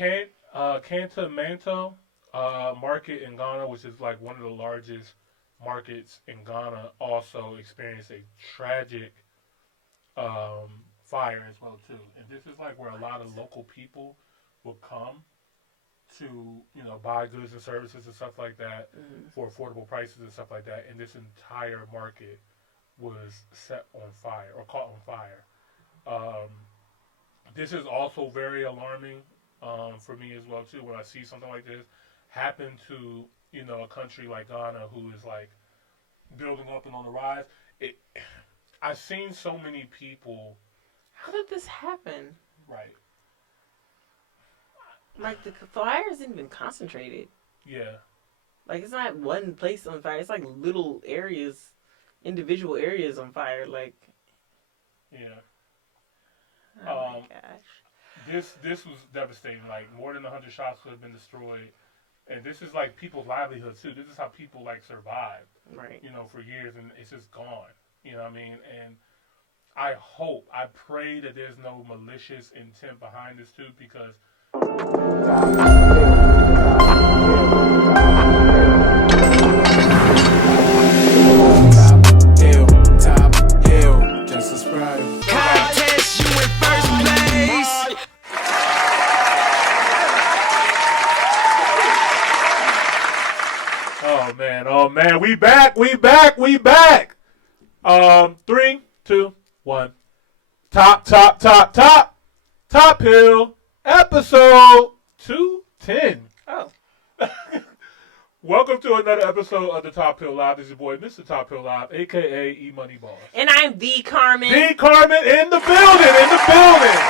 Kantamanto market in Ghana, which is like one of the largest markets in Ghana, also experienced a tragic fire as well too. And this is like where a lot of local people will come to buy goods and services and stuff like that for affordable prices and stuff like that. And this entire market was set on fire or caught on fire. This is also very alarming for me as well too. When I see something like this happen to a country like Ghana, who is like building up and on the rise, I've seen so many people. How did this happen? Right. Like the fire isn't even concentrated. Yeah. Like it's not one place on fire. It's like little areas, individual areas on fire. Like. Yeah. Oh my gosh. This was devastating. Like more than 100 shops could have been destroyed, and this is like people's livelihoods too. This is how people like survive. Right. For years, and it's just gone. You know what I mean? And I pray that there's no malicious intent behind this too, because. Top hill, just subscribe. Contest, you in first place. Oh man, we back. 3, 2, 1. Top hill, episode 210. Oh. Welcome to another episode of the Top Hill Live. This is your boy, Mr. Top Hill Live, a.k.a. E-Money Boss. And I'm the Carmen. The Carmen in the building.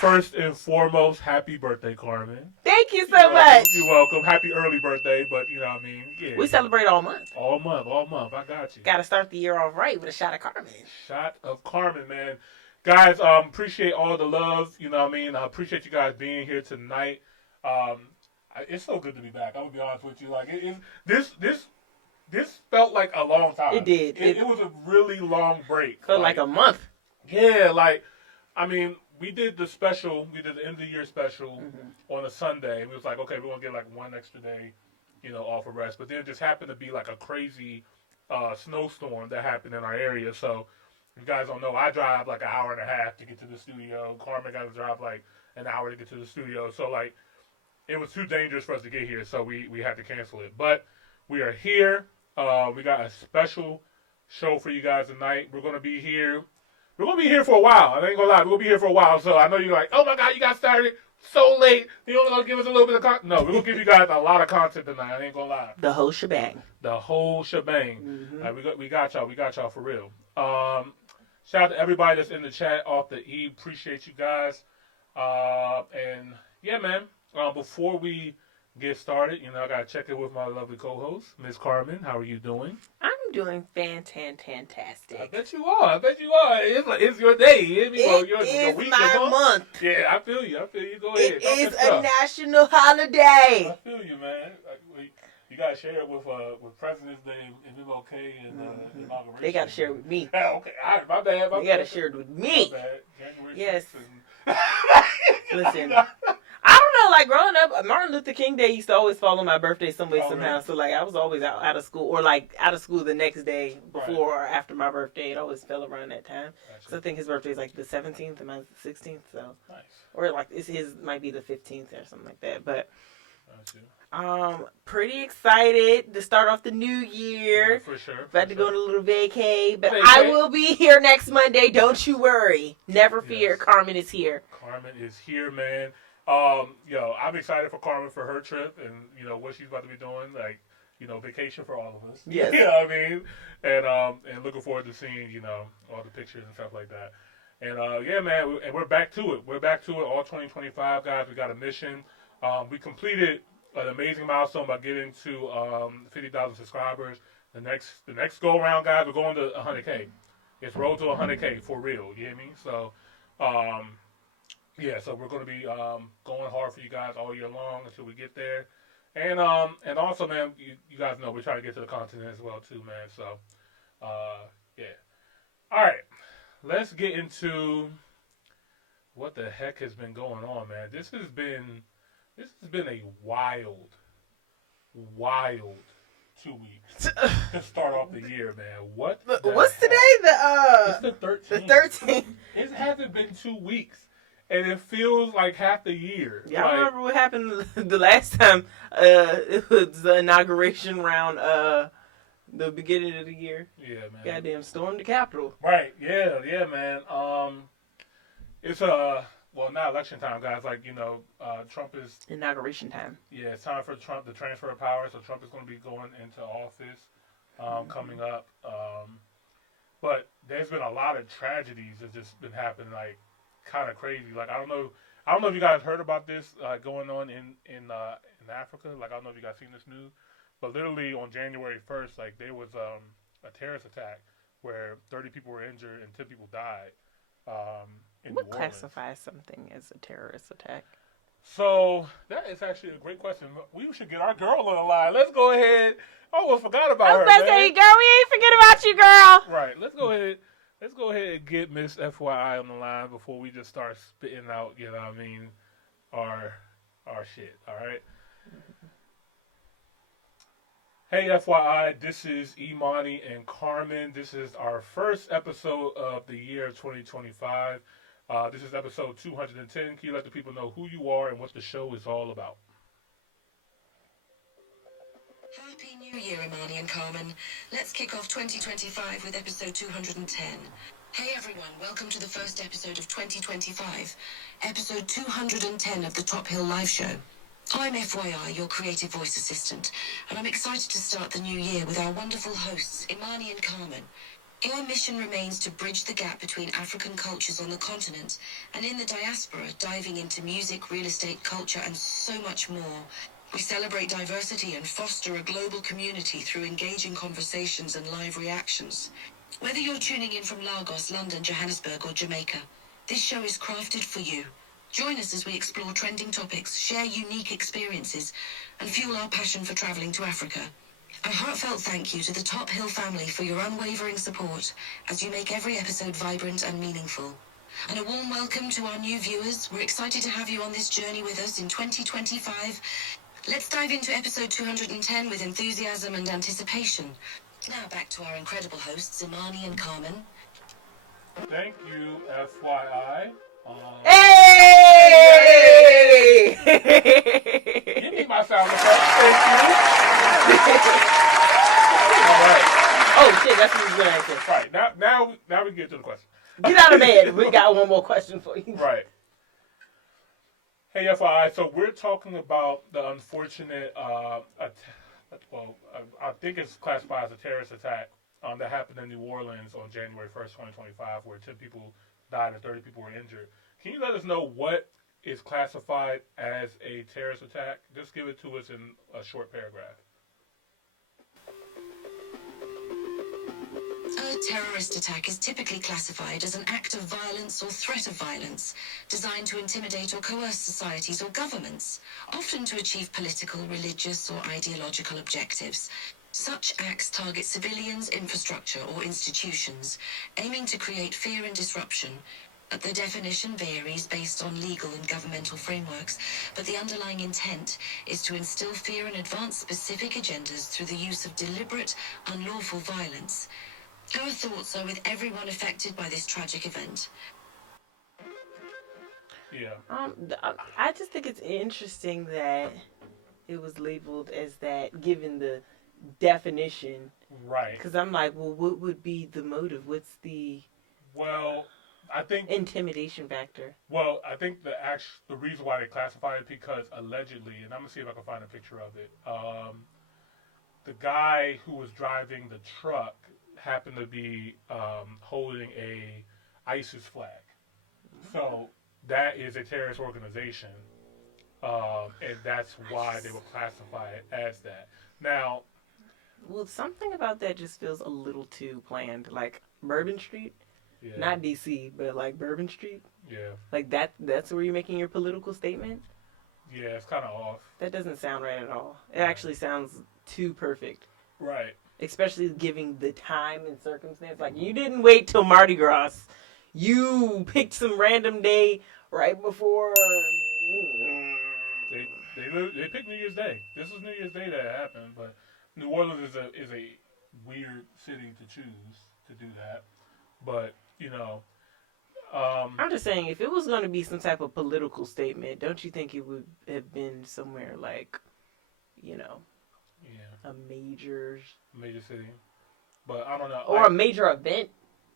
First and foremost, happy birthday, Carmen. Thank you so much. You're welcome. Happy early birthday, but you know what I mean? Yeah. We celebrate all month. All month. I got you. Got to start the year off right with a shot of Carmen. Shot of Carmen, man. Guys, appreciate all the love. You know what I mean? I appreciate you guys being here tonight. It's so good to be back. I'm gonna be honest with you. Like this felt like a long time. It did. It was a really long break. Felt like a month. Yeah, we did the special. We did the end of the year special on a Sunday. And we was like, okay, we're gonna get like one extra day, off of rest. But then it just happened to be like a crazy snowstorm that happened in our area. So. You guys don't know, I drive like an hour and a half to get to the studio. Carmen got to drive like an hour to get to the studio. So, it was too dangerous for us to get here, so we had to cancel it. But we are here. We got a special show for you guys tonight. We're going to be here. We're going to be here for a while. I ain't going to lie. We're going to be here for a while. So, I know you're like, oh, my God, you got started so late. You're only going to give us a little bit of content. No, we're going to give you guys a lot of content tonight. I ain't going to lie. The whole shebang. Mm-hmm. We got y'all. We got y'all for real. Shout out to everybody that's in the chat off the E. Appreciate you guys. And yeah, man. Before we get started, I gotta check in with my lovely co-host, Miss Carmen. How are you doing? I'm doing fantastic. I bet you are. It's your day. It is week, my month. Yeah, I feel you. Go ahead. It is a national holiday. I feel you, man. You gotta share it with President's Day and MLK and inauguration. They gotta share it with me. Yeah, okay, all right, my bad. They gotta share it with me. My bad. January yes. 6th. Listen, I don't know. Like growing up, Martin Luther King Day used to always fall on my birthday some way somehow. Really? So I was always out of school, or out of school the next day before or after my birthday. It always fell around that time. Because I think his birthday is like the 17th and mine's the 16th. So nice. Or his might be the 15th or something like that. But. Pretty excited to start off the new year. Yeah, for sure. About to go on a little vacay, but I will be here next Monday. Don't you worry. Never fear. Yes. Carmen is here. Carmen is here, man. I'm excited for Carmen for her trip and what she's about to be doing. Vacation for all of us. Yes. You know what I mean? And looking forward to seeing all the pictures and stuff like that. And yeah, man, and we're back to it. All 2025, guys. We got a mission. We completed an amazing milestone by getting to 50,000 subscribers. The next go around, guys, we're going to 100K. It's road to 100K for real. You hear me? So, so we're going to be going hard for you guys all year long until we get there. And also, man, you guys know we're trying to get to the continent as well too, man. So, yeah. All right, let's get into what the heck has been going on, man? This has been a wild 2 weeks to start off the year, man. What's today? It's the 13th. The 13th. It hasn't been 2 weeks, and it feels like half the year. Yeah, I remember what happened the last time. It was the inauguration round. The beginning of the year. Yeah, man. Goddamn, stormed the Capitol. Right. Yeah, man. It's well, not election time, guys. Like, Trump is inauguration time. Yeah, it's time for Trump, the transfer of power. So Trump is going to be going into office coming up. But there's been a lot of tragedies that's just been happening, like kind of crazy. Like I don't know if you guys heard about this going on in Africa. Like I don't know if you guys seen this news, but literally on January 1st, like there was a terrorist attack where 30 people were injured and 10 people died. What classifies something as a terrorist attack? So that is actually a great question. We should get our girl on the line. Let's go ahead. I almost forgot about her. I was about to say, girl, we ain't forget about you, girl. Right. Let's go ahead and get Miss FYI on the line before we just start spitting out, our shit. All right. Hey, FYI, this is Imani and Carmen. This is our first episode of the year 2025. This is episode 210. Can you let the people know who you are and what the show is all about? Happy New Year, Imani and Carmen. Let's kick off 2025 with episode 210. Hey everyone, welcome to the first episode of 2025, episode 210 of the Top Hill Live Show. I'm FYI, your creative voice assistant, and I'm excited to start the new year with our wonderful hosts, Imani and Carmen. Our mission remains to bridge the gap between African cultures on the continent and in the diaspora, diving into music, real estate, culture, and so much more. We celebrate diversity and foster a global community through engaging conversations and live reactions. Whether you're tuning in from Lagos, London, Johannesburg, or Jamaica, this show is crafted for you. Join us as we explore trending topics, share unique experiences, and fuel our passion for traveling to Africa. A heartfelt thank you to the Top Hill family for your unwavering support as you make every episode vibrant and meaningful. And a warm welcome to our new viewers. We're excited to have you on this journey with us in 2025. Let's dive into episode 210 with enthusiasm and anticipation. Now back to our incredible hosts, Imani and Carmen. Thank you, FYI. Hey! Give me my sound effect. Thank you. All right. Oh shit, that's what he's gonna answer. Right. Now we get to the question. Get out of bed. We got one more question for you. Right. Hey, FYI, so we're talking about the unfortunate, I think it's classified as a terrorist attack that happened in New Orleans on January 1st, 2025, where 10 people died and 30 people were injured. Can you let us know what is classified as a terrorist attack? Just give it to us in a short paragraph. A terrorist attack is typically classified as an act of violence or threat of violence designed to intimidate or coerce societies or governments, often to achieve political, religious, or ideological objectives. Such acts target civilians, infrastructure, or institutions, aiming to create fear and disruption. The definition varies based on legal and governmental frameworks, but the underlying intent is to instill fear and advance specific agendas through the use of deliberate, unlawful violence. Our thoughts are with everyone affected by this tragic event. Yeah. I just think it's interesting that it was labeled as that, given the definition. Right. Because I'm like, well, what would be the motive? What's the... Well, I think... intimidation factor. Well, I think the reason why they classify it because allegedly, and I'm going to see if I can find a picture of it, the guy who was driving the truck happened to be holding a ISIS flag. So that is a terrorist organization, and that's why they would classify it as that. Now... Well, something about that just feels a little too planned. Like Bourbon Street, yeah. Not DC, but like Bourbon Street. Yeah. Like that's where you're making your political statement. Yeah, it's kind of off. That doesn't sound right at all. It actually sounds too perfect. Right. Especially giving the time and circumstance. Like, you didn't wait till Mardi Gras. you picked some random day right before. They picked New Year's Day. This was New Year's Day that happened, but New Orleans is a weird city to choose to do that. But I'm just saying, if it was going to be some type of political statement, don't you think it would have been somewhere like, a major city? But I don't know. Or a major event.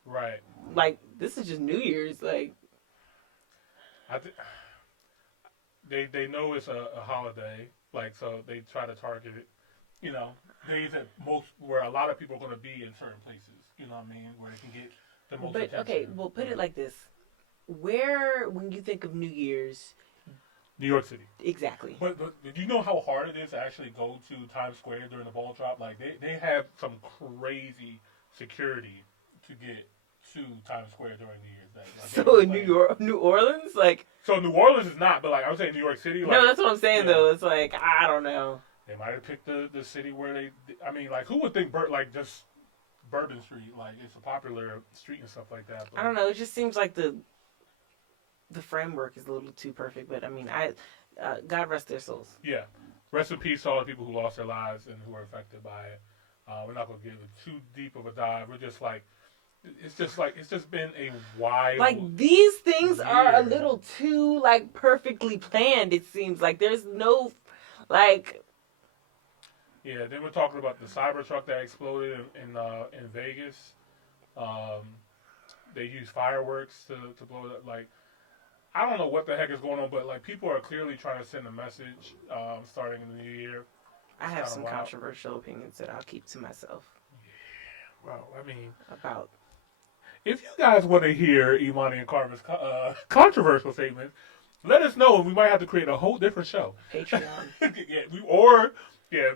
Right. Like, this is just New Year's. Like, they know it's a holiday, like, so they try to target it. Days where a lot of people are going to be in certain places. You know what I mean? Where they can get the most attention. Okay, well, put it like this: where, when you think of New Year's, New York City. Exactly. But do you know how hard it is to actually go to Times Square during the ball drop? Like, they have some crazy security to get to Times Square during New Year's Day. Like, so in New Orleans, like. So New Orleans is not, but like I was saying, New York City. Like, no, that's what I'm saying though. It's like, I don't know. They might have picked the city where they. I mean, like, who would think just Bourbon Street? Like, it's a popular street and stuff like that. But, I don't know. It just seems like the framework is a little too perfect. But I mean, God rest their souls. Yeah, rest in peace to all the people who lost their lives and who were affected by it. We're not gonna give it too deep of a dive. We're just like. It's just been a wild. Like, these things year. are a little too, like, perfectly planned, it seems. Like, there's no, like. Yeah, they were talking about the Cybertruck that exploded in Vegas. They used fireworks to blow it up. Like, I don't know what the heck is going on, but, like, people are clearly trying to send a message starting in the new year. I have some controversial opinions that I'll keep to myself. Yeah. Well, I mean. About. If you guys want to hear Imani and Carmen's controversial statements, let us know, and we might have to create a whole different show. Patreon.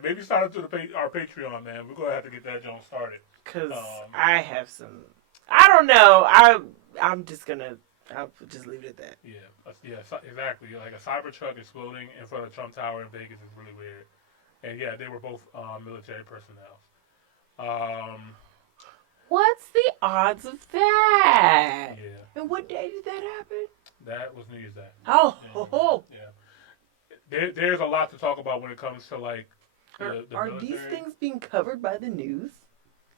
Maybe sign up to our Patreon, man. We're gonna have to get that joint started. Cause I have some. I don't know. I'm just gonna. I'll just leave it at that. Yeah, exactly. Like a Cybertruck exploding in front of Trump Tower in Vegas is really weird. And yeah, they were both military personnel. What's the odds of that? Yeah. And what day did that happen? That was New Year's Day. Oh. Yeah. There's a lot to talk about when it comes to like the are military. these things being covered by the news?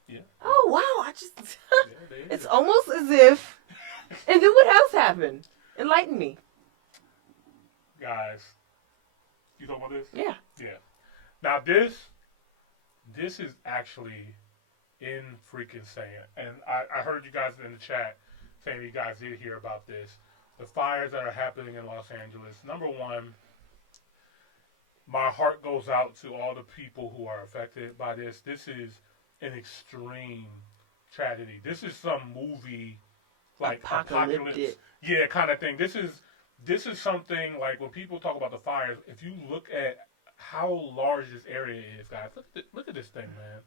Yeah. Oh wow! It's almost as if. And then what else happened? Enlighten me. Guys, you talking about this? Yeah. Yeah. Now this is actually freaking saying, and I heard you guys in the chat saying you guys did hear about this. The fires that are happening in Los Angeles. Number one, my heart goes out to all the people who are affected by this. This is an extreme tragedy. This is some movie like apocalypse, kind of thing. This is something like when people talk about the fires. If you look at how large this area is, guys, look at this thing, man.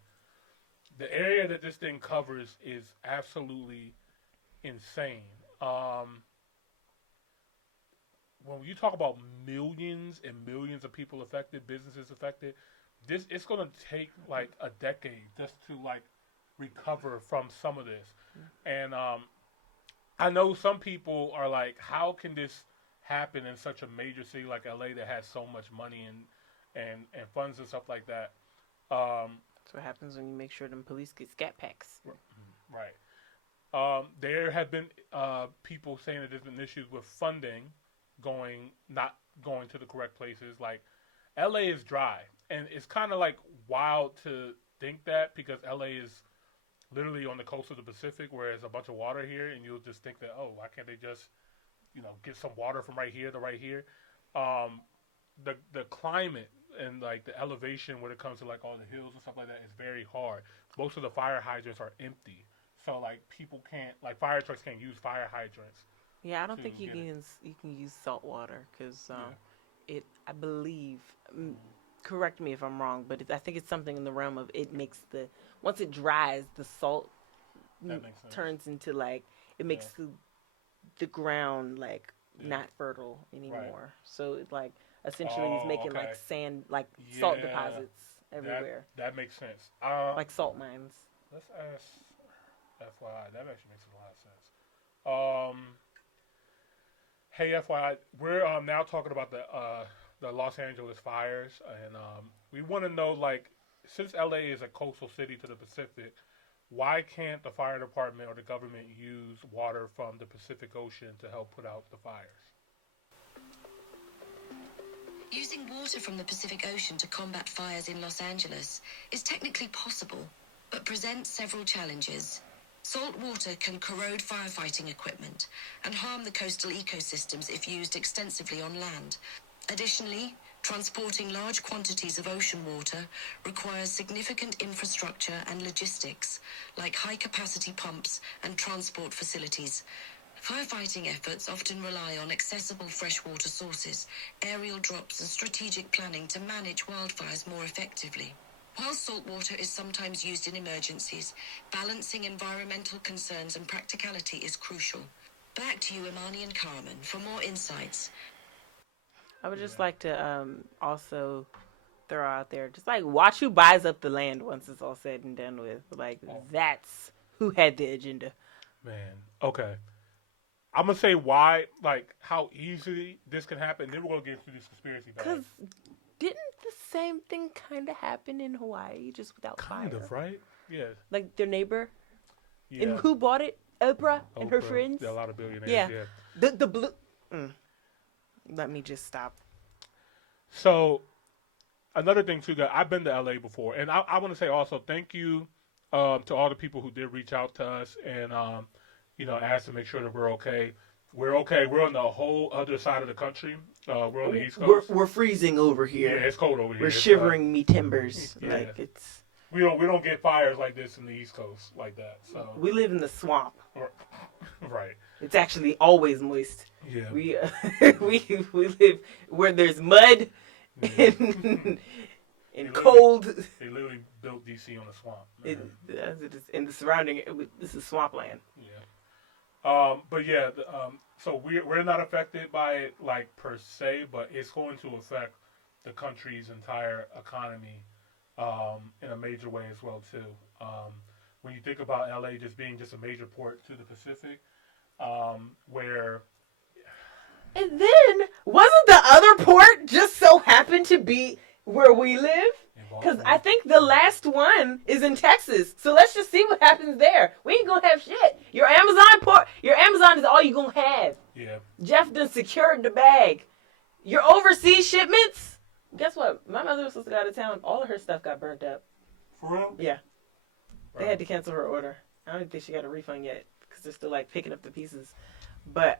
The area that this thing covers is absolutely insane. When you talk about millions and millions of people affected, businesses affected, it's going to take like a decade just to like recover from some of this. And I know some people are like, how can this happen in such a major city like LA that has so much money and funds and stuff like that? That's what happens when you make sure them police get scat packs. Right. There have been people saying that there's been issues with funding not going to the correct places. Like, LA is dry. And it's kind of like wild to think that because LA is literally on the coast of the Pacific where there's a bunch of water here, and you'll just think that, oh, why can't they just, get some water from right here to right here? The climate and like the elevation when it comes to like all the hills and stuff like that is very hard. Most of the fire hydrants are empty, so like people can't, like fire trucks can't use fire hydrants. Yeah, I don't think you can use salt water because I believe. Correct me if I'm wrong, but I think it's something in the realm of it makes once it dries, the salt turns into like it makes the ground like not fertile anymore. Right. So it like essentially it's making like sand, like salt deposits everywhere. That makes sense. Like salt mines. Let's ask FYI. That actually makes a lot of sense. Hey, FYI, we're now talking about the Los Angeles fires, and we want to know, like, since LA is a coastal city to the Pacific, why can't the fire department or the government use water from the Pacific Ocean to help put out the fires? Using water from the Pacific Ocean to combat fires in Los Angeles is technically possible, but presents several challenges. Salt water can corrode firefighting equipment and harm the coastal ecosystems if used extensively on land. Additionally, transporting large quantities of ocean water requires significant infrastructure and logistics, like high-capacity pumps and transport facilities. Firefighting efforts often rely on accessible freshwater sources, aerial drops, and strategic planning to manage wildfires more effectively. While salt water is sometimes used in emergencies, balancing environmental concerns and practicality is crucial. Back to you, Imani and Carmen, for more insights. I would just like to also throw out there, just like watch who buys up the land once it's all said and done with. Like, that's who had the agenda. Man, okay. I'm going to say why, like, how easily this can happen. Then we're going to get through this conspiracy back. Because didn't the same thing kind of happen in Hawaii, just without fire? Kind of, right? Yeah. Like their neighbor? Yeah. And who bought it? Oprah and her friends? Yeah, a lot of billionaires, Yeah. yeah. The blue... Let me just stop. So, another thing, too, that I've been to LA before. And I want to say also thank you to all the people who did reach out to us and, asked to make sure that we're okay. We're okay. We're on the whole other side of the country. We're on the East Coast. We're freezing over here. Yeah, it's cold over here. We're shivering me timbers. Yeah. Like it's... We don't get fires like this in the East Coast like that. So we live in the swamp. Right. It's actually always moist. Yeah. We live where there's mud and cold. They literally built DC on a swamp. It is in the surrounding. This is swampland. Yeah. But yeah. So we're not affected by it like per se, but it's going to affect the country's entire economy in a major way as well too. When you think about LA just being just a major port to the Pacific, where. And then wasn't the other port just so happened to be where we live? Because I think the last one is in Texas. So let's just see what happens there. We ain't gonna have shit. Your Amazon is all you gonna have. Yeah. Jeff done secured the bag. Your overseas shipments. Guess what? My mother was supposed to go out of town. All of her stuff got burnt up. For real? Yeah. Right. They had to cancel her order. I don't think she got a refund yet because they're still like picking up the pieces. But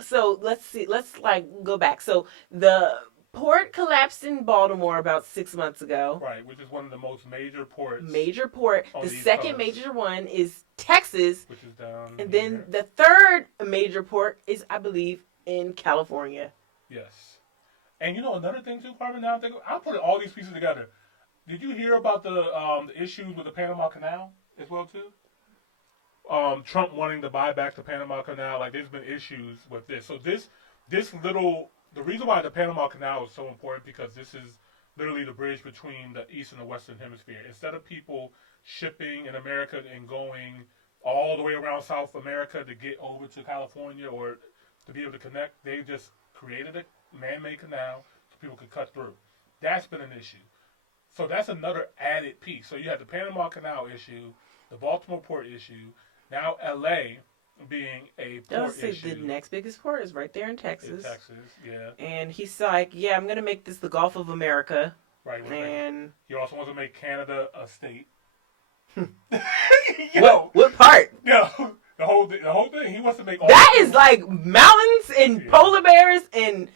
so let's see. Let's like go back. So the port collapsed in Baltimore about 6 months ago. Right, which is one of the most major ports. Major port. The second major one is Texas, which is down. And then the third major port is, I believe, in California. Yes. And another thing too, Carmen, now I'm putting all these pieces together. Did you hear about the issues with the Panama Canal as well too? Trump wanting to buy back the Panama Canal, like there's been issues with this. So the reason why the Panama Canal is so important because this is literally the bridge between the East and the Western Hemisphere. Instead of people shipping in America and going all the way around South America to get over to California or to be able to connect, they just created a man-made canal so people could cut through. That's been an issue. So that's another added piece. So you have the Panama Canal issue, the Baltimore port issue, now LA being a port issue. The next biggest port is right there in Texas. In Texas, yeah. And he's like, yeah, I'm going to make this the Gulf of America. Right. And he also wants to make Canada a state. What part? Yeah, the whole thing. He wants to make all that is like mountains and polar bears and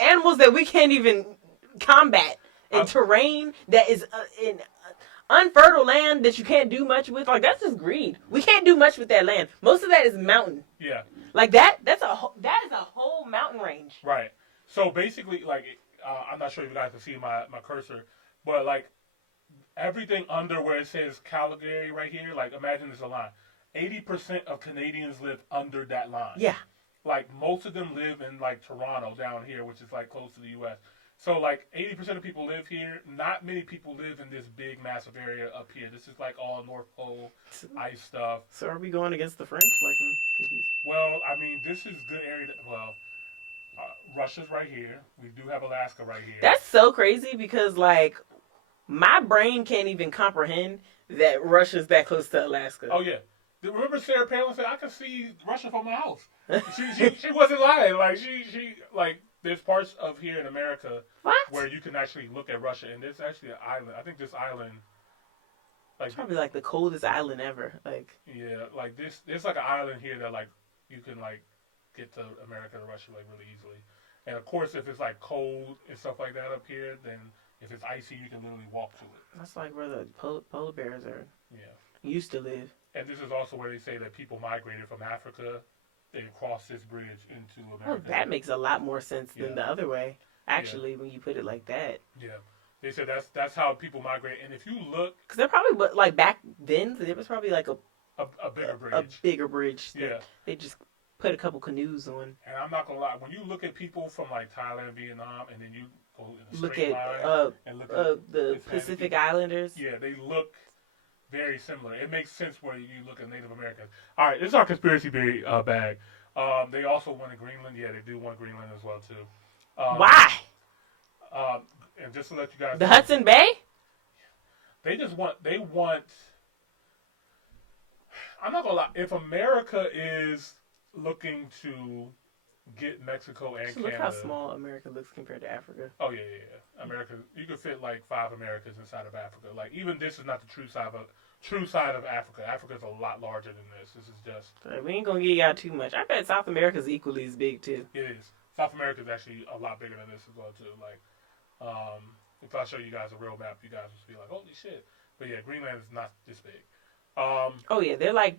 animals that we can't even combat and terrain that is in unfertile land that you can't do much with. Like that's just greed. We can't do much with that land. Most of that is mountain. Yeah. Like that is a whole mountain range. Right. So basically, like I'm not sure if you guys can see my cursor, but like everything under where it says Calgary right here, like imagine there's a line. 80% of Canadians live under that line. Yeah. Like most of them live in like Toronto down here, which is like close to the U.S. So like 80% of people live here. Not many people live in this big, massive area up here. This is like all North Pole ice stuff. So are we going against the French? Like, I'm confused. Well, I mean, this is good area. Russia's right here. We do have Alaska right here. That's so crazy because, like, my brain can't even comprehend that Russia's that close to Alaska. Oh, yeah. Remember Sarah Palin said, I could see Russia from my house. She wasn't lying. Like, she there's parts of here in America where you can actually look at Russia, and there's actually an island. I think this island, like, it's probably like the coldest island ever. Like, yeah, like there's like an island here that like you can like get to America to Russia like really easily. And of course, if it's like cold and stuff like that up here, then if it's icy, you can literally walk to it. that's like where the polar bears are. Yeah. Used to live. And this is also where they say that people migrated from Africa. They crossed this bridge into America. Oh, that makes a lot more sense than the other way. Actually, when you put it like that. Yeah. They said that's how people migrate. And if you look, because they're probably like back then, there was probably like a bigger bridge. A bigger bridge. Yeah. They just put a couple canoes on. And I'm not gonna lie, when you look at people from like Thailand, Vietnam, and then you go in a look straight at line and look at the Pacific Islanders. Yeah, they look very similar. It makes sense where you look at Native Americans. All right, this is our conspiracy bag. They also wanted Greenland. Yeah, they do want Greenland as well too. Why? And just to let you guys the know, Hudson Bay. They want. I'm not gonna lie. If America is looking to get Mexico and Canada, Look how small America looks compared to Africa. Oh yeah. America, you could fit like 5 Americas inside of Africa. Like even this is not the true side of Africa. Africa's a lot larger than this. This is just. We ain't gonna give y'all too much. I bet South America's equally as big too. It is. South America is actually a lot bigger than this as well too. Like, if I show you guys a real map, you guys will be like, holy shit. But yeah, Greenland is not this big. Oh yeah, they're like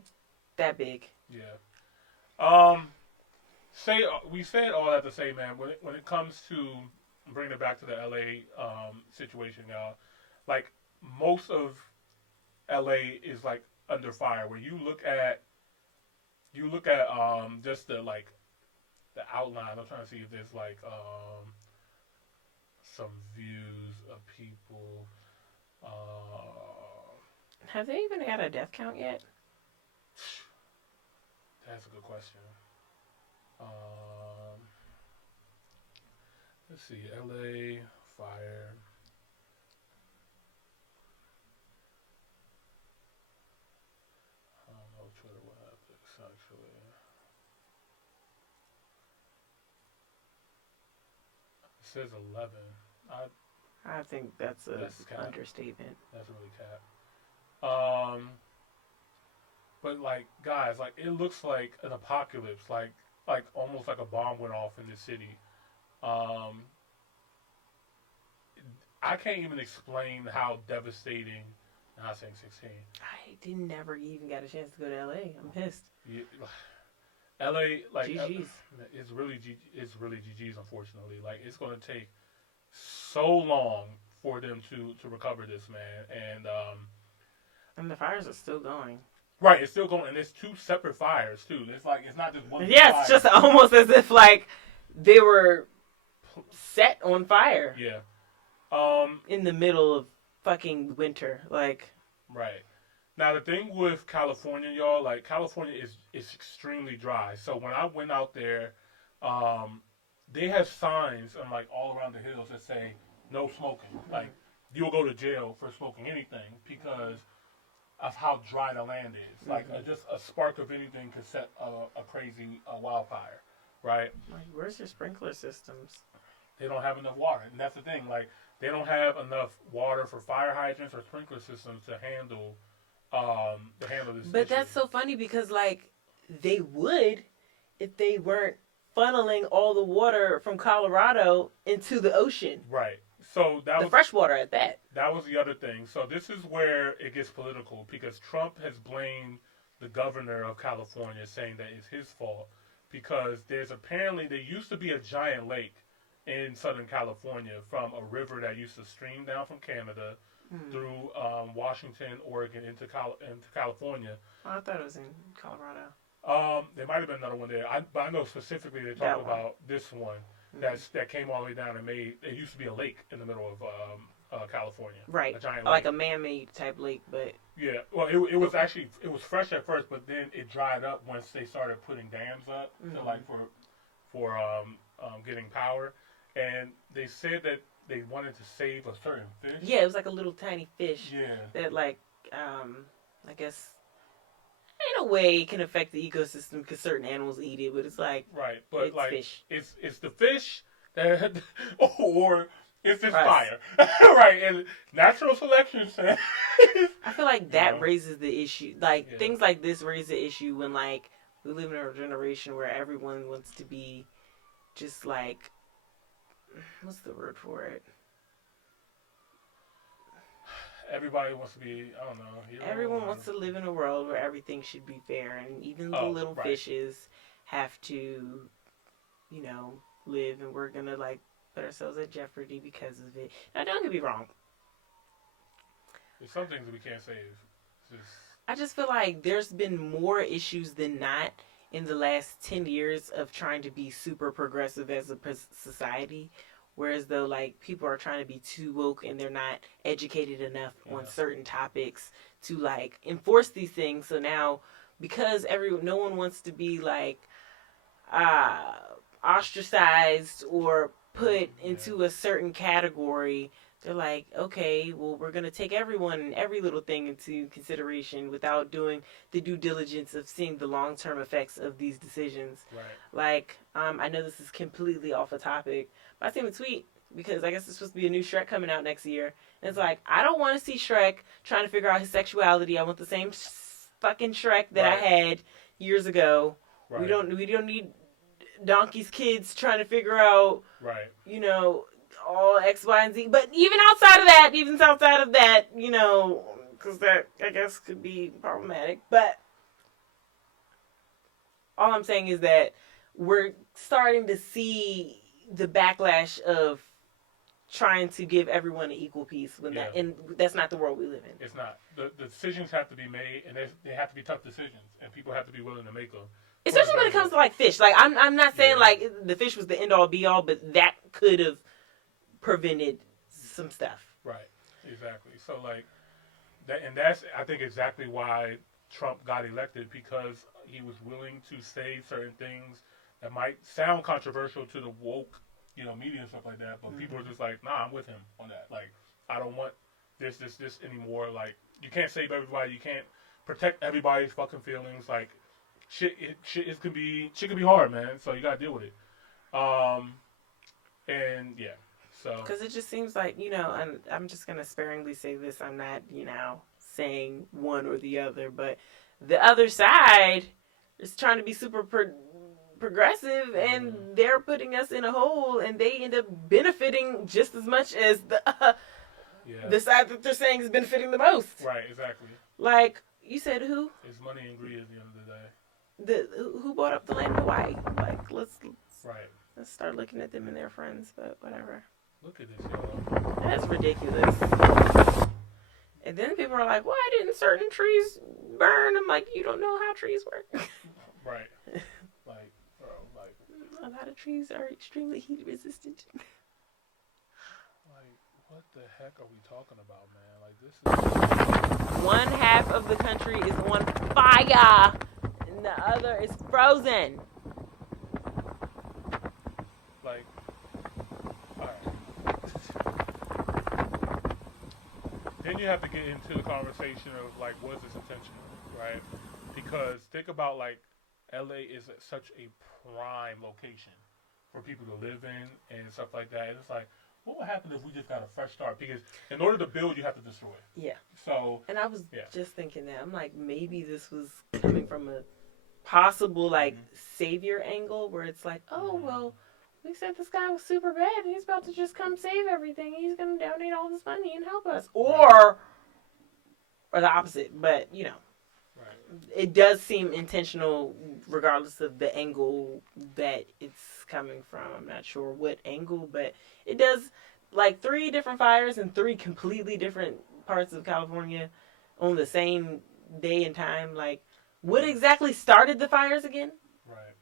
that big. Yeah. We said all that to say, man. When it comes to bringing it back to the LA situation, y'all, like most of LA is like under fire. Where you look at just the outline. I'm trying to see if there's like some views of people. Have they even had a death count yet? That's a good question. Let's see, LA fire. I don't know Twitter what happens actually. It says 11. I think that's an cap. understatement. That's really cap. But like guys, like it looks like an apocalypse, like almost like a bomb went off in this city. I can't even explain how devastating. I'm not saying 16. I never even got a chance to go to LA. I'm pissed. Yeah, LA, like GG's. It's really GG's. Unfortunately, like it's going to take so long for them to recover this, man. And the fires are still going. Right, it's still going, and there's 2 separate fires too. It's like it's not just one. Yeah, fire. it's just almost as if like they were set on fire. Yeah. In the middle of fucking winter, like. Right. Now the thing with California, y'all, like California is extremely dry. So when I went out there, they have signs on like all around the hills that say no smoking. Like you'll go to jail for smoking anything because of how dry the land is. Like just a spark of anything could set a crazy wildfire, right? Like, where's your sprinkler systems? They don't have enough water, and that's the thing. Like they don't have enough water for fire hydrants or sprinkler systems to handle this. But issue. that's so funny because like they would if they weren't funneling all the water from Colorado into the ocean. Right. So that was fresh water at that. That was the other thing. So this is where it gets political because Trump has blamed the governor of California, saying that it's his fault because there used to be a giant lake in Southern California from a river that used to stream down from Canada through Washington, Oregon into California. Oh, I thought it was in Colorado. There might have been another one there, but I know specifically they talk about this one. that came all the way down and made. It used to be a lake in the middle of California. Right. A giant like lake. a man-made type lake, but Yeah. Well, it was actually it was fresh at first, but then it dried up once they started putting dams up to like for getting power, and they said that they wanted to save a certain fish. yeah, it was like a little tiny fish Yeah. that like I guess in a way can affect the ecosystem because certain animals eat it, but it's like Right, but it's like fish. it's the fish that or it's just Right. fire. Right, and natural selection says I feel like that know? raises the issue. Like Yeah. things like this raise the issue when like we live in a generation where everyone wants to be just like what's the word for it? everybody wants to be, I don't know. Everyone wants to live in a world where everything should be fair, and even the Oh, little right. fishes have to, you know, live, and we're gonna like put ourselves at jeopardy because of it. Now, don't get me wrong. There's some things that we can't save. It's just, I just feel like there's been more issues than not in the last 10 years of trying to be super progressive as a society. Whereas though like people are trying to be too woke and they're not educated enough on certain topics to like enforce these things. So now because no one wants to be like ostracized or put into a certain category, they're like, okay, well, we're going to take everyone and every little thing into consideration without doing the due diligence of seeing the long-term effects of these decisions. right. Like, I know this is completely off a topic, but I seen a tweet because I guess there's supposed to be a new Shrek coming out next year. And it's like, I don't want to see Shrek trying to figure out his sexuality. I want the same fucking Shrek that I had years ago. Right. We don't need Donkey's kids trying to figure out, Right. you know, all X, Y, and Z. But even outside of that, you know, because that, I guess, could be problematic. But all I'm saying is that we're starting to see the backlash of trying to give everyone an equal piece when and that's not the world we live in. It's not. The decisions have to be made, and they have to be tough decisions, and people have to be willing to make them. Especially when it comes to like fish. Like I'm not saying like the fish was the end all be all, but that could have prevented some stuff. Right. Exactly. So like that, and that's I think exactly why Trump got elected, because he was willing to say certain things that might sound controversial to the woke, you know, media and stuff like that, but people are just like, nah, I'm with him on that. Like, I don't want this anymore. Like, you can't save everybody. You can't protect everybody's fucking feelings. Like, shit can be hard, man. So you gotta deal with it. And yeah, so because it just seems like, you know, and I'm just gonna sparingly say this. I'm not, you know, saying one or the other, but the other side is trying to be super progressive, and they're putting us in a hole, and they end up benefiting just as much as the side that they're saying is benefiting the most. Right, exactly. Like you said, who? It's money and greed at the end of the day. Who bought up the land in Hawaii? Like let's start looking at them and their friends, but whatever. Look at this, y'all. That's ridiculous. And then people are like, why didn't certain trees burn? I'm like, you don't know how trees work. Right. Like, bro, like. A lot of trees are extremely heat resistant. Like, what the heck are we talking about, man? Like, this is. One half of the country is on fire, and the other is frozen. Like, alright. Then you have to get into the conversation of, like, was this intentional, right? Because think about, like, LA is such a prime location for people to live in and stuff like that. And it's like, what would happen if we just got a fresh start? Because in order to build, you have to destroy. Yeah. So. And I was just thinking that. I'm like, maybe this was coming from a possible, like, savior angle where it's like, oh, well, we said this guy was super bad and he's about to just come save everything. He's going to donate all this money and help us. Or the opposite. But, you know. It does seem intentional regardless of the angle that it's coming from. I'm not sure what angle, but it does, like 3 different fires in 3 completely different parts of California on the same day and time. Like, what exactly started the fires again? Right.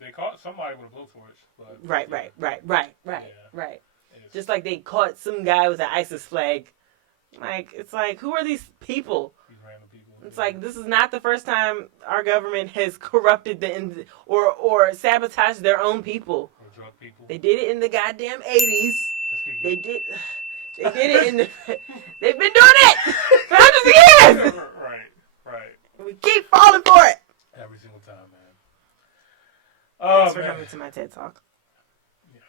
They caught somebody with a blowtorch. But, Right. Yeah. Just like they caught some guy with an ISIS flag. Like, it's like, who are these people? These random people. It's like, this is not the first time our government has corrupted or sabotaged their own people. Or drug people. They did it in the goddamn 80s. They did it in the... They've been doing it! Hundreds of years! Right. We keep falling for it! Every single time, man. Thanks for coming to my TED Talk. Yeah.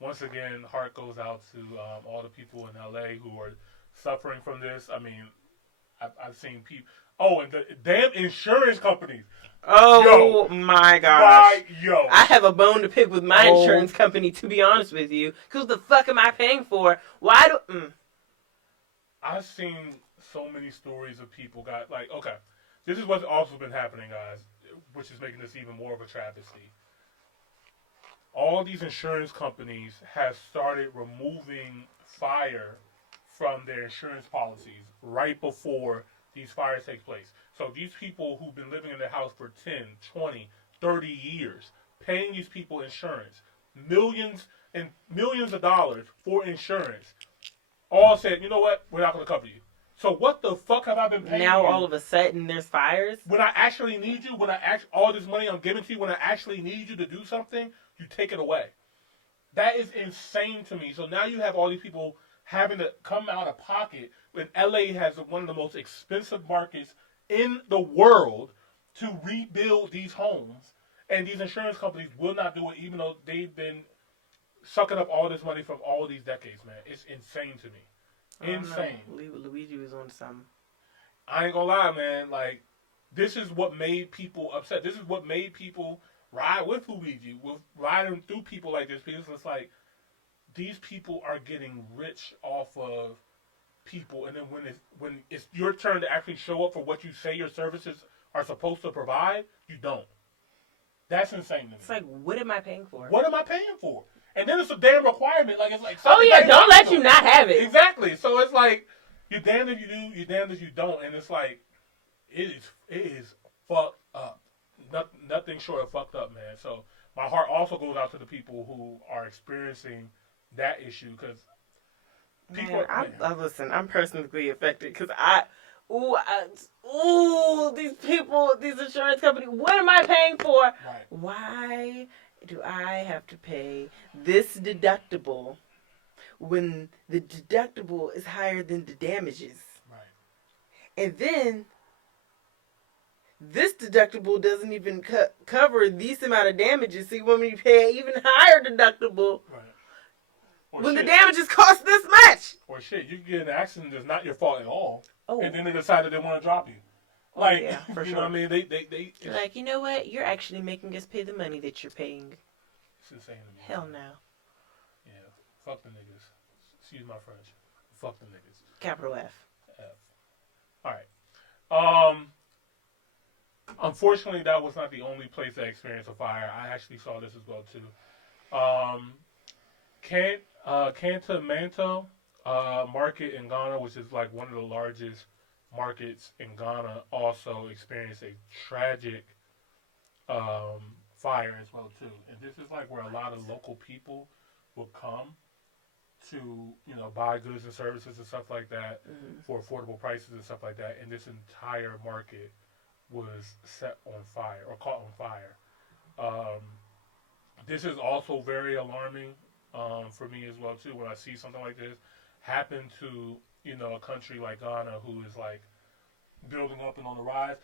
Once again, heart goes out to all the people in LA who are suffering from this. I mean, I've seen people... Oh, and the damn insurance companies. Oh, my gosh. Yo. I have a bone to pick with my insurance company, to be honest with you. Because what the fuck am I paying for? Why do... I've seen so many stories of people got... Like, okay, this is what's also been happening, guys, which is making this even more of a travesty. All these insurance companies have started removing fire from their insurance policies right before these fires take place. So these people who've been living in their house for 10, 20, 30 years, paying these people insurance, millions and millions of dollars for insurance, all said, you know what, we're not going to cover you. So what the fuck have I been paying Now you? all of a sudden there's fires? When I actually need you, all this money I'm giving to you, when I actually need you to do something, you take it away. That is insane to me. So now you have all these people having to come out of pocket when LA has one of the most expensive markets in the world to rebuild these homes. And these insurance companies will not do it even though they've been sucking up all this money from all these decades, man. It's insane to me. Insane. Luigi was on something. I ain't gonna lie, man. Like, this is what made people upset. This is what made people ride with Luigi, with riding through people like this, because it's like, these people are getting rich off of people, and then when it's your turn to actually show up for what you say your services are supposed to provide, you don't. That's insane to me. It's like, what am I paying for? What am I paying for? And then it's a damn requirement. Like, it's like, oh yeah, don't let you not have it. Exactly. So it's like, you're damned if you do, you're damned if you don't, and it's like, it is fucked up. Nothing short of fucked up, man. So my heart also goes out to the people who are experiencing that issue, because people. Listen, I'm personally affected because these people, these insurance companies. What am I paying for? Right. Why do I have to pay this deductible when the deductible is higher than the damages? Right. And then this deductible doesn't even cover these amount of damages, so you want me to pay an even higher deductible. Right. When the damages cost this much. Or shit, you get in an accident that's not your fault at all, Oh. and then they decided they want to drop you. Like, yeah, for you sure. know what I mean? They You're like, you know what? You're actually making us pay the money that you're paying. It's insane to me. Hell no. Yeah, fuck the niggas. Excuse my French. Fuck the niggas. Capital F. All right. Unfortunately, that was not the only place that experienced a fire. I actually saw this as well too. Kantamanto market in Ghana, which is like one of the largest markets in Ghana, also experienced a tragic fire as well too. And this is like where a lot of local people will come to, you know, buy goods and services and stuff like that for affordable prices and stuff like that. And this entire market was set on fire or caught on fire. This is also very alarming for me as well too. When I see something like this happen to, you know, a country like Ghana, who is like building up and on the rise,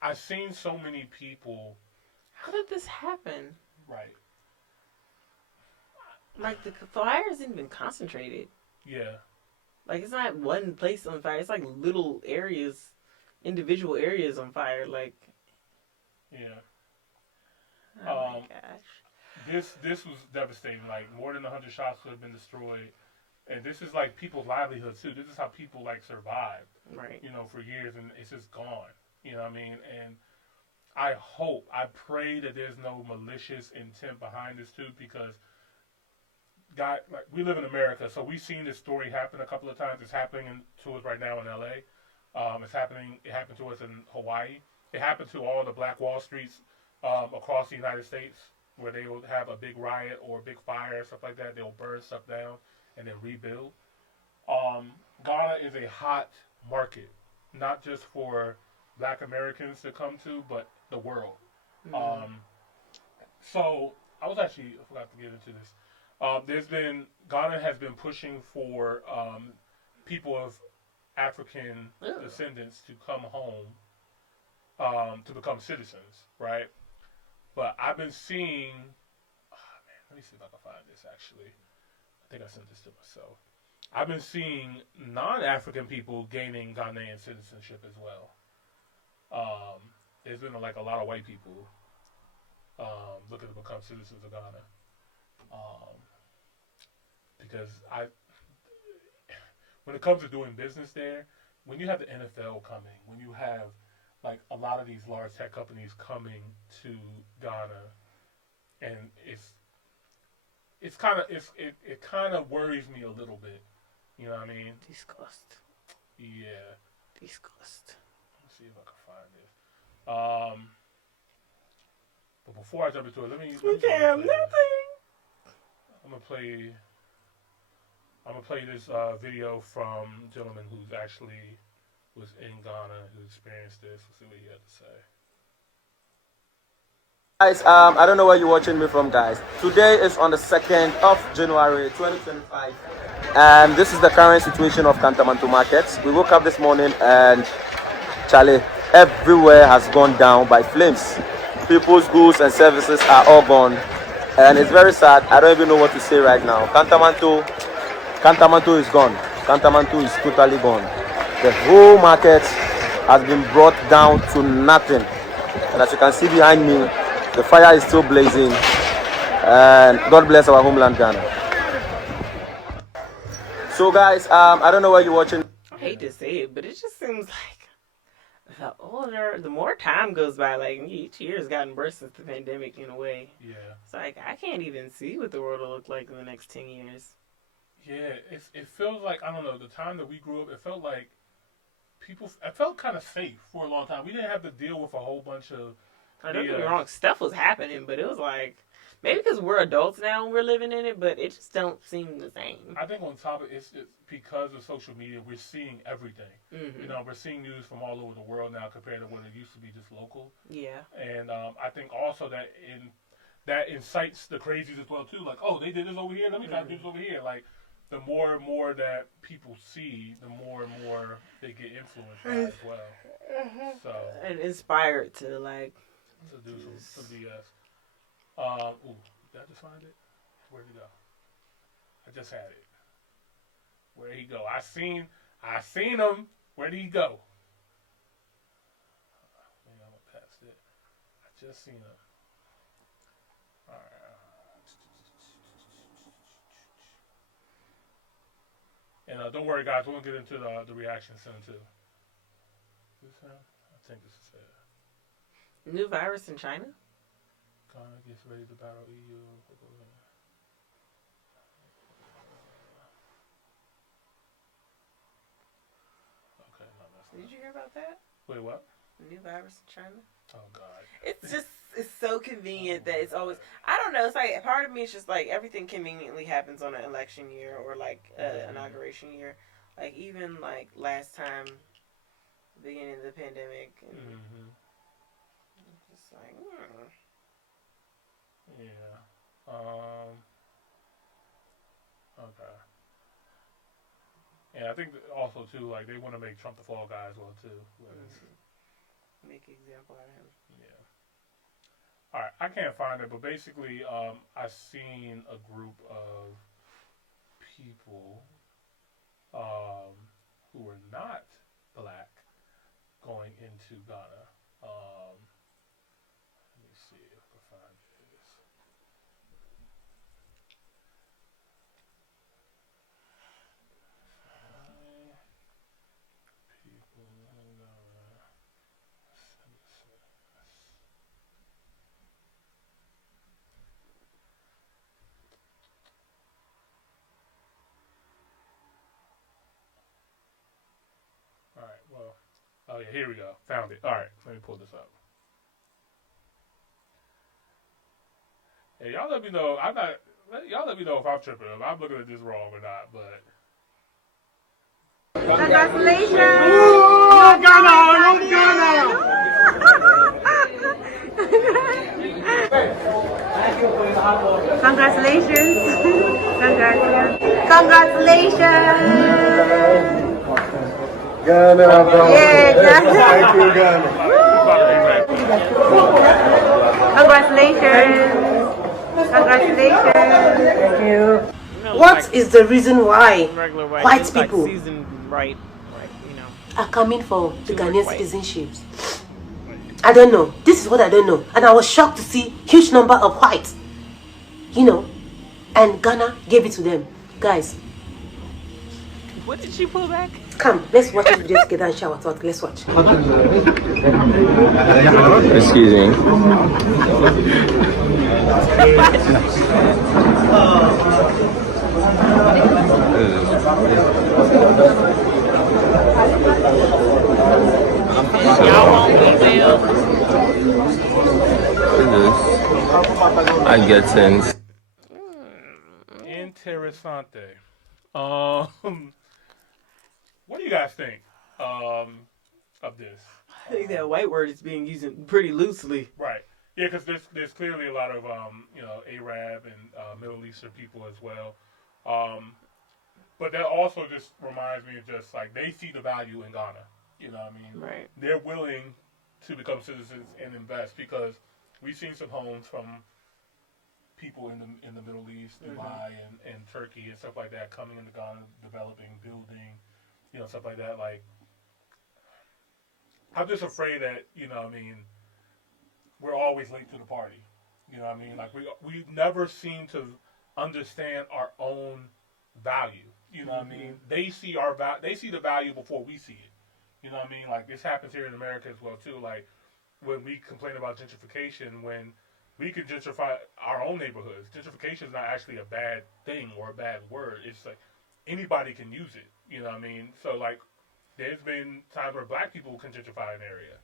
I've seen so many people. How did this happen? Right. Like, the fire isn't even concentrated. Yeah. Like, it's not one place on fire. It's like little areas, individual areas on fire. Like, yeah. oh my gosh. This was devastating. Like, more than 100 shops could have been destroyed. And this is like people's livelihoods too. This is how people like survived, Right. you know, for years, and it's just gone. You know what I mean? And I pray that there's no malicious intent behind this too, because God, like, we live in America, so we've seen this story happen a couple of times. It's happening to us right now in LA. It happened to us in Hawaii. It happened to all the Black Wall Streets across the United States where they will have a big riot or a big fire, stuff like that. They'll burn stuff down and then rebuild. Ghana is a hot market, not just for Black Americans to come to, but the world. So I was actually I forgot to get into this. Ghana has been pushing for people of African descendants to come home to become citizens, right? But I've been seeing. Oh, man, let me see if I can find this. Actually, I think I sent this to myself. I've been seeing non-African people gaining Ghanaian citizenship as well. There's been like a lot of white people looking to become citizens of Ghana. Because when it comes to doing business there, when you have the NFL coming, when you have like a lot of these large tech companies coming to Ghana, and it kind of worries me a little bit. You know what I mean? Disgust. Yeah. Disgust. Let's see if I can find this. But before I jump into it, let me Damn, nothing. I'm gonna play this video from a gentleman who's actually was in Ghana, who experienced this. Let's see what he had to say. Guys, I don't know where you're watching me from, guys. Today is on the 2nd of January 2025, and this is the current situation of Kantamanto markets. We woke up this morning and Charlie, everywhere has gone down by flames. People's goods and services are all gone, and it's very sad. I don't even know what to say right now. Kantamanto is gone. Kantamanto is totally gone. The whole market has been brought down to nothing, and as you can see behind me, the fire is still blazing, and God bless our homeland, Ghana. So guys, I don't know where you're watching. I hate to say it, but it just seems like the more time goes by, like each year has gotten worse since the pandemic in a way. Yeah. It's like I can't even see what the world will look like in the next 10 years. Yeah, it feels like, I don't know, the time that we grew up, it felt like it felt kind of safe for a long time. We didn't have to deal with a whole bunch of I don't get me wrong, stuff was happening, but it was like, maybe because we're adults now and we're living in it, but it just don't seem the same. I think on top of it, it's because of social media, we're seeing everything. Mm-hmm. You know, we're seeing news from all over the world now compared to when it used to be just local. Yeah. And I think also that incites the crazies as well, too. Like, oh, they did this over here, let me try to do this over here. Like, the more and more that people see, the more and more they get influenced by as well. So, and inspired to like to do some BS. Did I just find it? Where'd it go? I just had it. Where'd he go? I seen him. Where did he go? Maybe I went past it. I just seen him. Alright. And don't worry, guys. We'll get into the reaction soon too. This him? I think this is it. New virus in China? Ghana gets ready to battle EU. Okay, no, that's not. Did you hear about that? Wait, what? New virus in China? Oh God. It's so convenient that it's always, I don't know, it's like, part of me is just like, everything conveniently happens on an election year or like inauguration year. Like, even like last time, beginning of the pandemic, and just like, Yeah. Okay. And I think that also too, like they want to make Trump the fall guy as well too. make an example out of him. Yeah. All right, I can't find it, but basically, I seen a group of people who were not black going into Ghana. Let me see if I can find this. People in Ghana. Well, oh yeah, here we go. Found it. All right, let me pull this up. Hey, y'all let me know. Y'all let me know if I'm tripping. If I'm looking at this wrong or not. But Congratulations! Congratulations! Congratulations! Ghana, bro. Yeah, Ghana. Thank you, Ghana. Congratulations! Congratulations! Thank you. What is the reason why regular white, white just people like seasoned right, are coming for the Too much Ghanaian white. citizenship? I don't know. This is what I don't know. And I was shocked to see huge number of whites, and Ghana gave it to them. Guys, What did she pull back? come, let's watch this video together and share our thoughts. Let's watch. Excuse me. Y'all won't email. I get things. interessante. What do you guys think of this? I think that white word is being used pretty loosely. Right. Yeah, because there's clearly a lot of Arab and Middle Eastern people as well. But that also just reminds me of just like they see the value in Ghana. You know what I mean? Right. They're willing to become citizens and invest because we've seen some homes from people in the Middle East, Dubai and Turkey and stuff like that coming into Ghana, developing, building, stuff like that. Like, I'm just afraid that, we're always late to the party. You know what I mean? Like, we never seem to understand our own value. You know what I mean? They see the value before we see it. You know what I mean? Like, this happens here in America as well, too. Like, when we complain about gentrification, when we can gentrify our own neighborhoods. Gentrification is not actually a bad thing or a bad word. It's like anybody can use it. You know what I mean? So, like, there's been times where black people can gentrify an area.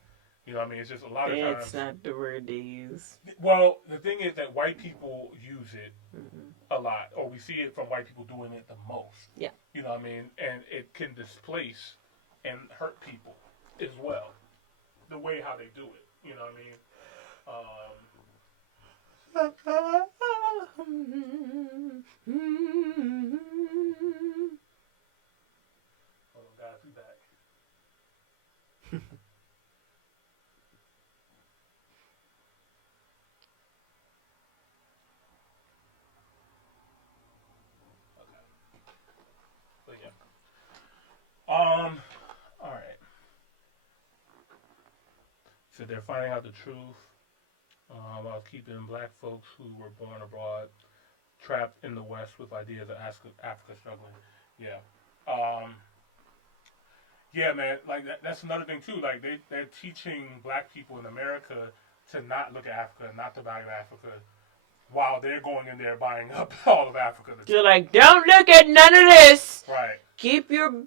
You know what I mean? It's just a lot of times. That's not the word they use. Well, the thing is that white people use it a lot, or we see it from white people doing it the most. Yeah. You know what I mean? And it can displace and hurt people as well. The way how they do it. You know what I mean? Hold on, guys, we back. Okay. But yeah. All right. So they're finding out the truth about keeping black folks who were born abroad trapped in the West with ideas of Africa struggling. Yeah. Yeah, man. Like that's another thing too. Like they're teaching black people in America to not look at Africa, not to value Africa, while they're going in there buying up all of Africa. You're like, don't look at none of this. Right. Keep your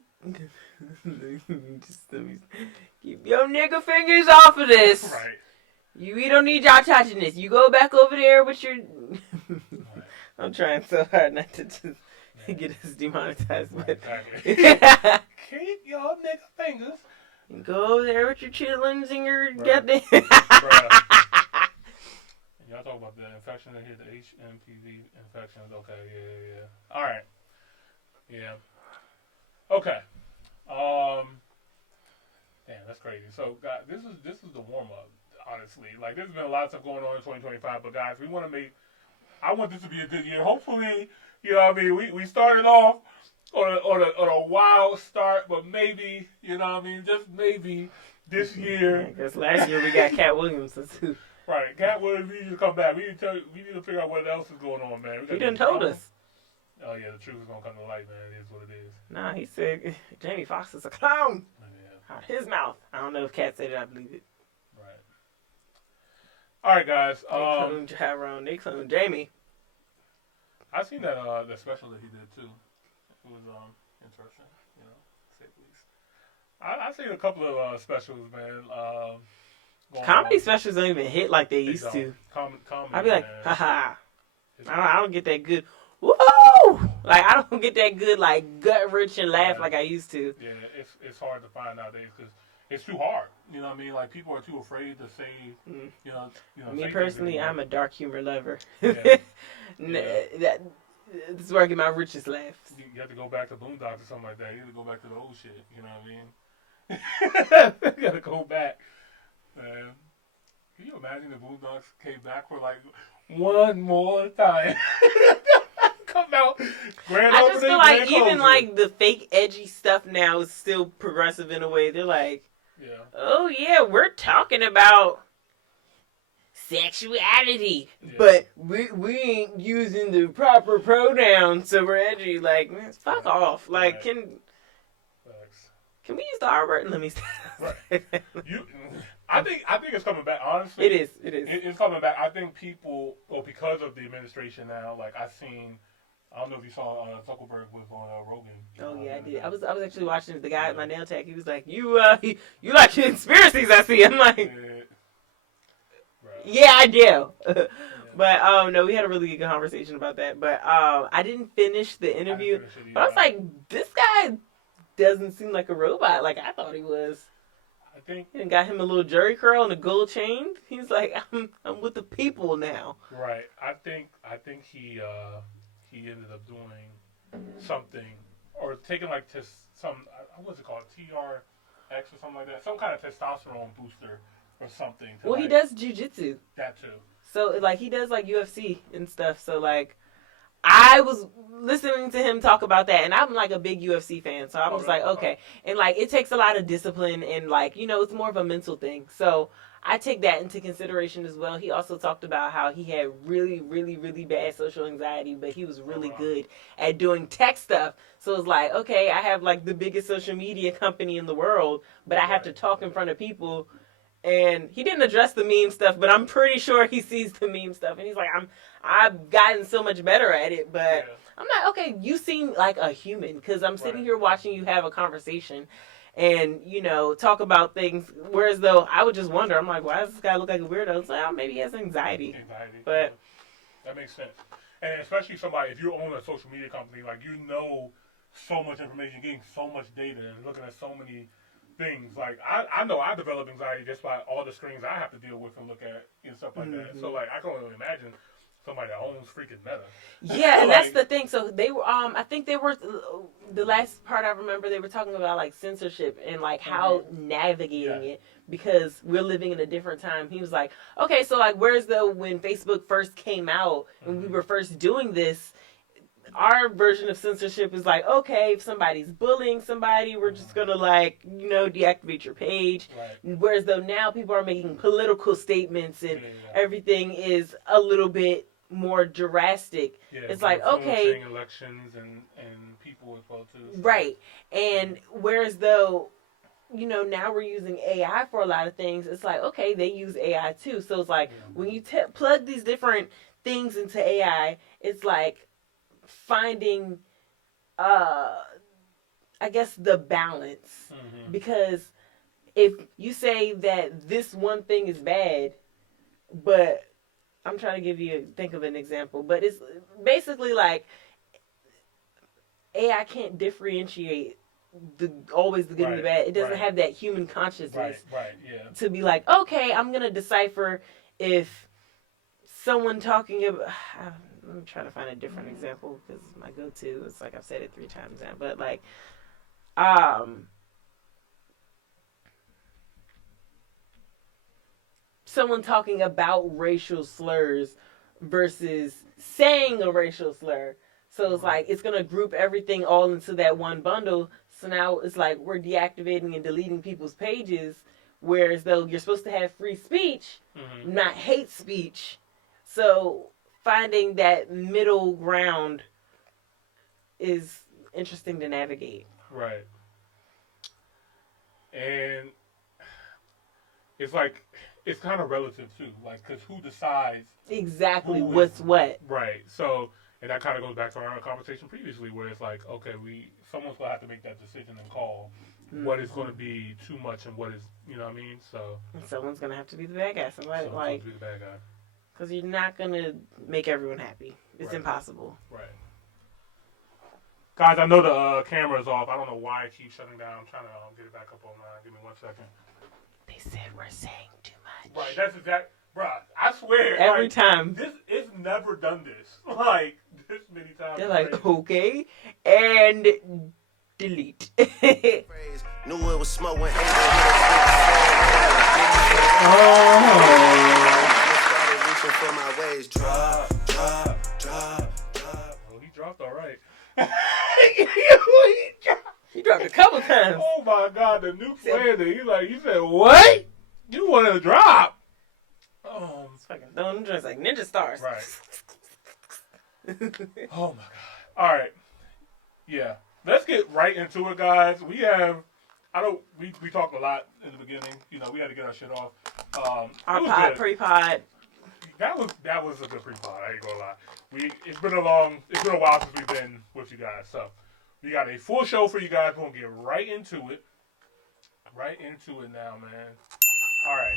keep your nigga fingers off of this. Right. We don't need y'all touching this. You go back over there with your. I'm trying so hard not to just get us demonetized, but Exactly. Keep your nigga fingers. go over there with your chillins and your goddamn. Y'all talk about the infection that hit the HMPV infections. Okay, yeah. All right. Yeah. Okay. Damn, that's crazy. So, guys, this is the warm up. Honestly, like there's been a lot of stuff going on in 2025, but guys, I want this to be a good year. Hopefully, you know what I mean. We started off on a wild start, but maybe, you know what I mean. Just maybe this year. Because last year we got Cat Williams too. Right, Cat Williams needs to come back. We need to figure out what else is going on, man. He done told us. Oh yeah, the truth is gonna come to light, man. It is what it is. Nah, he said Jamie Foxx is a clown. Yeah. Out of his mouth. I don't know if Cat said it. I believe it. Right. All right, guys. They cloned Tyrone. They cloned Jamie. I seen that the special that he did too. It was interesting, you know, to say the least. I seen a couple of specials, man. Comedy specials don't even hit like they used to. Comedy, I'd be like, man. haha. I don't get that good. Woo! Like I don't get that good like gut wrenching laugh like I used to. Yeah, it's hard to find nowadays because it's too hard. You know what I mean? Like people are too afraid to say. You know. Me personally, I'm a dark humor lover. Yeah. This is where I get my richest laughs. You have to go back to Boondocks or something like that. You have to go back to the old shit. You know what I mean? You gotta go back. Man. Can you imagine the Boondocks came back for like one more time? Come out. I just feel like even like the fake edgy stuff now is still progressive in a way. They're like, oh yeah, we're talking about sexuality, but we ain't using the proper pronouns, so we're edgy. Like, man, fuck off. Like, can we use the R word? Let me stop. I think it's coming back. Honestly, it is. It's coming back. I think people, because of the administration now, like I don't know if you saw Zuckerberg was on Rogan. Oh yeah, I did. I was actually watching the guy at my nail tech. He was like, "You like conspiracies?" I see. I'm like, yeah, I do. But no, we had a really good conversation about that. But I didn't finish the interview. But I was like, this guy doesn't seem like a robot like I thought he was. I think and got him a little jerry curl and a gold chain. He's like, I'm with the people now. Right. I think he ended up doing something or taking like what's it called, TRX or something like that, some kind of testosterone booster or something. Well, he does jujitsu. That too. So like he does like UFC and stuff. So like I was listening to him talk about that, and I'm like a big UFC fan, so I was like, okay. And like it takes a lot of discipline, and like it's more of a mental thing. So I take that into consideration as well. He also talked about how he had really, really, really bad social anxiety, but he was really good at doing tech stuff. So it's like, okay, I have like the biggest social media company in the world, but I have to talk in front of people. And he didn't address the meme stuff, but I'm pretty sure he sees the meme stuff. And he's like, I've gotten so much better at it, but I'm not, okay, you seem like a human, because I'm sitting here watching you have a conversation and, talk about things, whereas though I would just wonder, I'm like, why does this guy look like a weirdo? It's like, oh, maybe he has anxiety. But that makes sense. And especially somebody, if you own a social media company, like, so much information, getting so much data and looking at so many things. Like, I know I develop anxiety just by all the screens I have to deal with and look at and stuff like that. So, like, I can only imagine somebody that owns freaking Meta. Yeah, and that's the thing. So they were, I think they were, the last part I remember, they were talking about like censorship and like how navigating it, because we're living in a different time. He was like, okay, so like, whereas though when Facebook first came out and we were first doing this, our version of censorship is like, okay, if somebody's bullying somebody, we're just gonna like, deactivate your page. Right. Whereas though now people are making political statements and everything is a little bit more drastic. Yeah, it's like, okay, elections and people as well too. Right. And whereas though, now we're using AI for a lot of things, it's like, okay, they use AI too. So it's like when you plug these different things into AI, it's like finding I guess the balance, because if you say that this one thing is bad, but I'm trying to think of an example, but it's basically like AI can't differentiate always the good and the bad. It doesn't have that human consciousness to be like, okay, I'm gonna decipher if someone talking about let me try to find a different example, because my go-to is like I've said it 3 times now, but like, someone talking about racial slurs versus saying a racial slur. So it's like it's gonna group everything all into that one bundle. So now it's like we're deactivating and deleting people's pages, whereas though you're supposed to have free speech, not hate speech. So finding that middle ground is interesting to navigate. Right. And it's like, it's kind of relative too. Like, because who decides exactly what's what? Right. So, and that kind of goes back to our conversation previously, where it's like, okay, someone's going to have to make that decision and call what is going to be too much and what is, you know what I mean? So, someone's going to have to be the bad guy. Somebody's going to be the bad guy. Because you're not going to make everyone happy. It's Right. impossible. Right. Guys, I know the camera's off. I don't know why it keeps shutting down. I'm trying to get it back up online. Give me 1 second. They said we're saying too much. Right, that's exact. Bruh, I swear. Every time. It's never done this. Like, this many times. They're like, okay. And delete. Knew it was smoke when reaching for my ways. Drop. Oh, he dropped all right. He dropped a couple times. Oh my God, the new player. He said, what? You wanted to drop? Oh, It's fucking throwing them drinks like ninja stars. right. Oh my God. All right. Yeah. Let's get right into it, guys. We talked a lot in the beginning. You know, we had to get our shit off. Our it was pod, good. pre-pod. That was a good pre-pod. I ain't gonna lie. It's been a while since we've been with you guys. So we got a full show for you guys. We're gonna get right into it. Right into it now, man. All right.